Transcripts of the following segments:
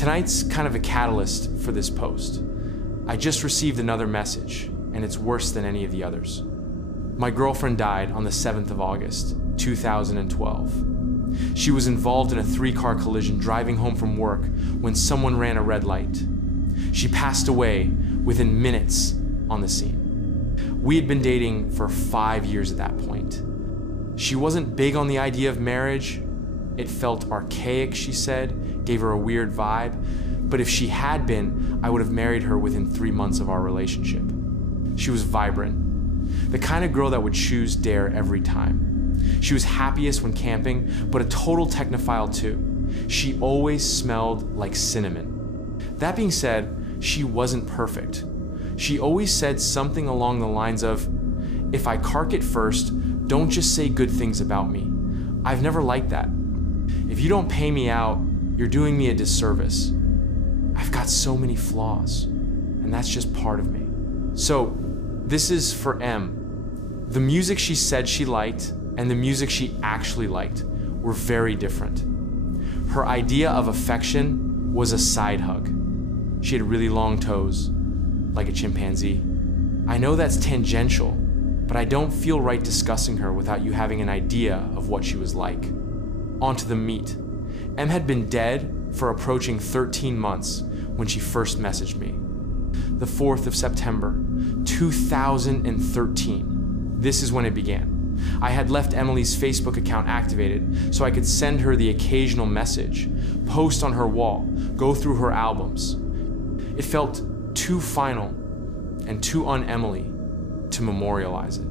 Tonight's kind of a catalyst for this post. I just received another message, and it's worse than any of the others. My girlfriend died on the 7th of August, 2012. She was involved in a 3-car collision driving home from work when someone ran a red light. She passed away within minutes on the scene. We had been dating for 5 years at that point. She wasn't big on the idea of marriage. It felt archaic, she said, gave her a weird vibe. But if she had been, I would have married her within 3 months of our relationship. She was vibrant, the kind of girl that would choose dare every time. She was happiest when camping, but a total technophile too. She always smelled like cinnamon. That being said, she wasn't perfect. She always said something along the lines of, "If I cark it first, don't just say good things about me. I've never liked that. If you don't pay me out, you're doing me a disservice. I've got so many flaws, and that's just part of me." So, this is for M. The music she said she liked and the music she actually liked were very different. Her idea of affection was a side hug. She had really long toes, like a chimpanzee. I know that's tangential, but I don't feel right discussing her without you having an idea of what she was like. On to the meat. M had been dead for approaching 13 months when she first messaged me. The 4th of September, 2013. This is when it began. I had left Emily's Facebook account activated so I could send her the occasional message, post on her wall, go through her albums. It felt too final and too un-Emily to memorialize it.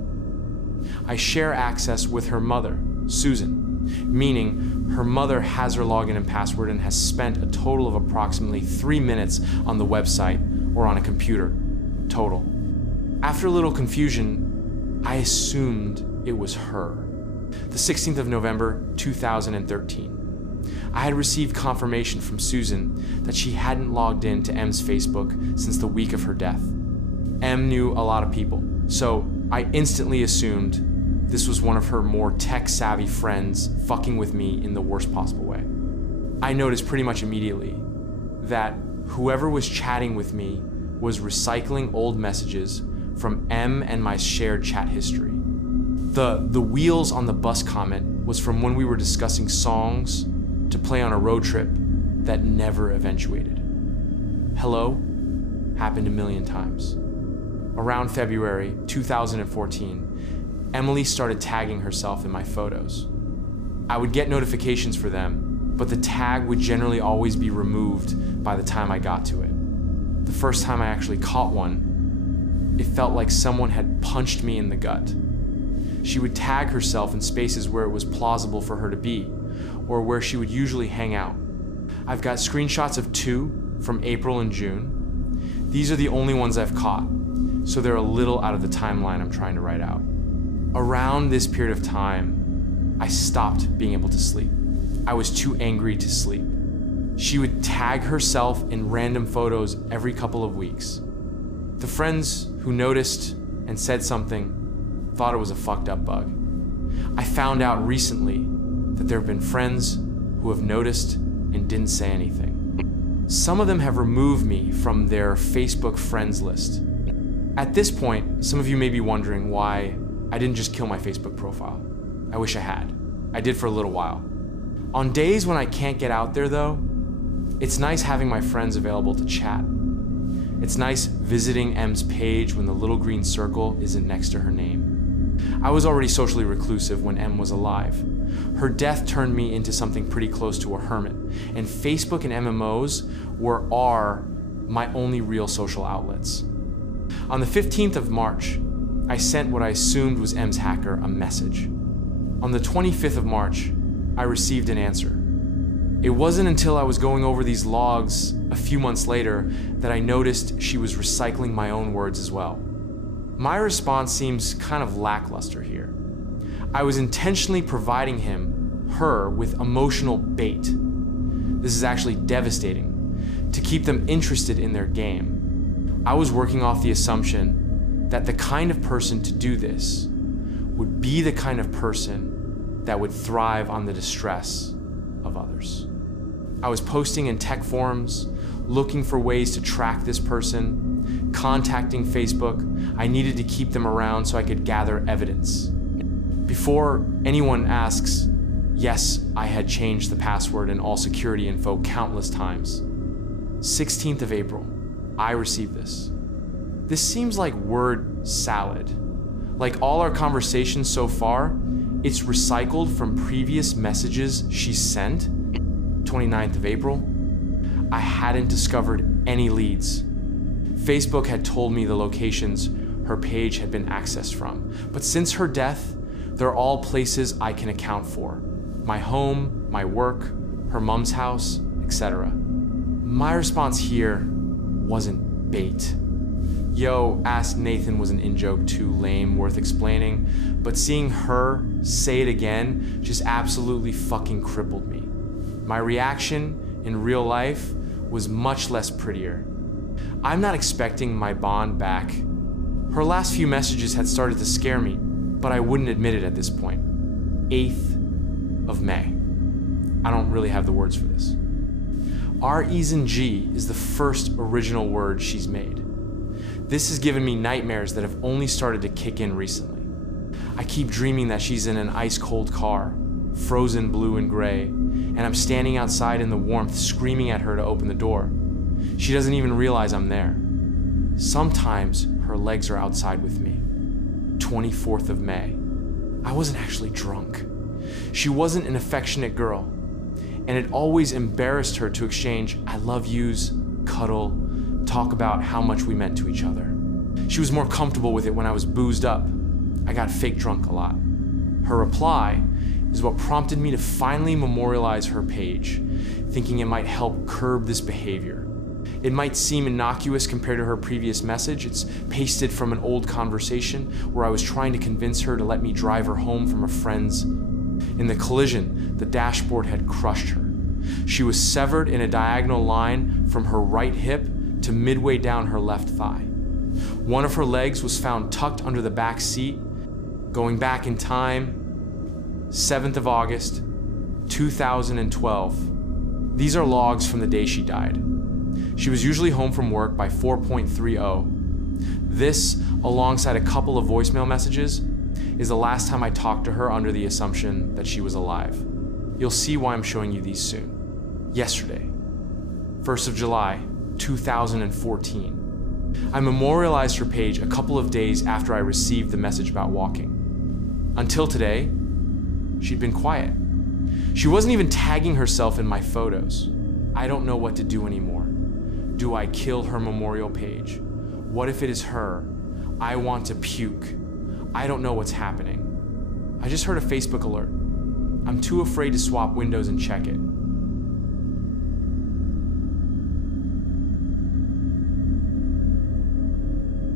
I share access with her mother, Susan, meaning her mother has her login and password and has spent a total of approximately 3 minutes on the website or on a computer, total. After a little confusion, I assumed it was her. The 16th of November, 2013. I had received confirmation from Susan that she hadn't logged in to M's Facebook since the week of her death. M knew a lot of people, so I instantly assumed this was one of her more tech-savvy friends fucking with me in the worst possible way. I noticed pretty much immediately that whoever was chatting with me was recycling old messages from M and my shared chat history. The wheels on the bus comment was from when we were discussing songs to play on a road trip that never eventuated. Hello happened a million times. Around February 2014, Emily started tagging herself in my photos. I would get notifications for them, but the tag would generally always be removed by the time I got to it. The first time I actually caught one, it felt like someone had punched me in the gut. She would tag herself in spaces where it was plausible for her to be, or where she would usually hang out. I've got screenshots of 2 from April and June. These are the only ones I've caught, so they're a little out of the timeline I'm trying to write out. Around this period of time, I stopped being able to sleep. I was too angry to sleep. She would tag herself in random photos every couple of weeks. The friends who noticed and said something thought it was a fucked up bug. I found out recently that there have been friends who have noticed and didn't say anything. Some of them have removed me from their Facebook friends list. At this point, some of you may be wondering why I didn't just kill my Facebook profile. I wish I had. I did for a little while. On days when I can't get out there though, it's nice having my friends available to chat. It's nice visiting M's page when the little green circle isn't next to her name. I was already socially reclusive when M was alive. Her death turned me into something pretty close to a hermit, and Facebook and MMOs are my only real social outlets. On the 15th of March, I sent what I assumed was M's hacker a message. On the 25th of March, I received an answer. It wasn't until I was going over these logs a few months later that I noticed she was recycling my own words as well. My response seems kind of lackluster here. I was intentionally providing her with emotional bait. This is actually devastating, to keep them interested in their game. I was working off the assumption that the kind of person to do this would be the kind of person that would thrive on the distress of others. I was posting in tech forums, looking for ways to track this person, contacting Facebook. I needed to keep them around so I could gather evidence. Before anyone asks, yes, I had changed the password and all security info countless times. 16th of April, I received this. This seems like word salad. Like all our conversations so far, it's recycled from previous messages she sent. 29th of April, I hadn't discovered any leads. Facebook had told me the locations her page had been accessed from, but since her death, they're all places I can account for. My home, my work, her mom's house, etc. My response here wasn't bait. Yo, Ask Nathan was an in-joke too lame, worth explaining, but seeing her say it again just absolutely fucking crippled me. My reaction in real life was much less prettier. I'm not expecting my bond back. Her last few messages had started to scare me, but I wouldn't admit it at this point. 8th of May. I don't really have the words for this. R-E-N-G is the first original word she's made. This has given me nightmares that have only started to kick in recently. I keep dreaming that she's in an ice-cold car, frozen blue and gray, and I'm standing outside in the warmth screaming at her to open the door. She doesn't even realize I'm there. Sometimes her legs are outside with me. 24th of May. I wasn't actually drunk. She wasn't an affectionate girl, and it always embarrassed her to exchange I love yous, cuddle, talk about how much we meant to each other. She was more comfortable with it when I was boozed up. I got fake drunk a lot. Her reply is what prompted me to finally memorialize her page, thinking it might help curb this behavior. It might seem innocuous compared to her previous message. It's pasted from an old conversation where I was trying to convince her to let me drive her home from a friend's. In the collision, the dashboard had crushed her. She was severed in a diagonal line from her right hip to midway down her left thigh. One of her legs was found tucked under the back seat. Going back in time, 7th of August, 2012. These are logs from the day she died. She was usually home from work by 4:30. This, alongside a couple of voicemail messages, is the last time I talked to her under the assumption that she was alive. You'll see why I'm showing you these soon. Yesterday, 1st of July, 2014. I memorialized her page a couple of days after I received the message about walking. Until today, she'd been quiet. She wasn't even tagging herself in my photos. I don't know what to do anymore. Do I kill her memorial page? What if it is her? I want to puke. I don't know what's happening. I just heard a Facebook alert. I'm too afraid to swap windows and check it.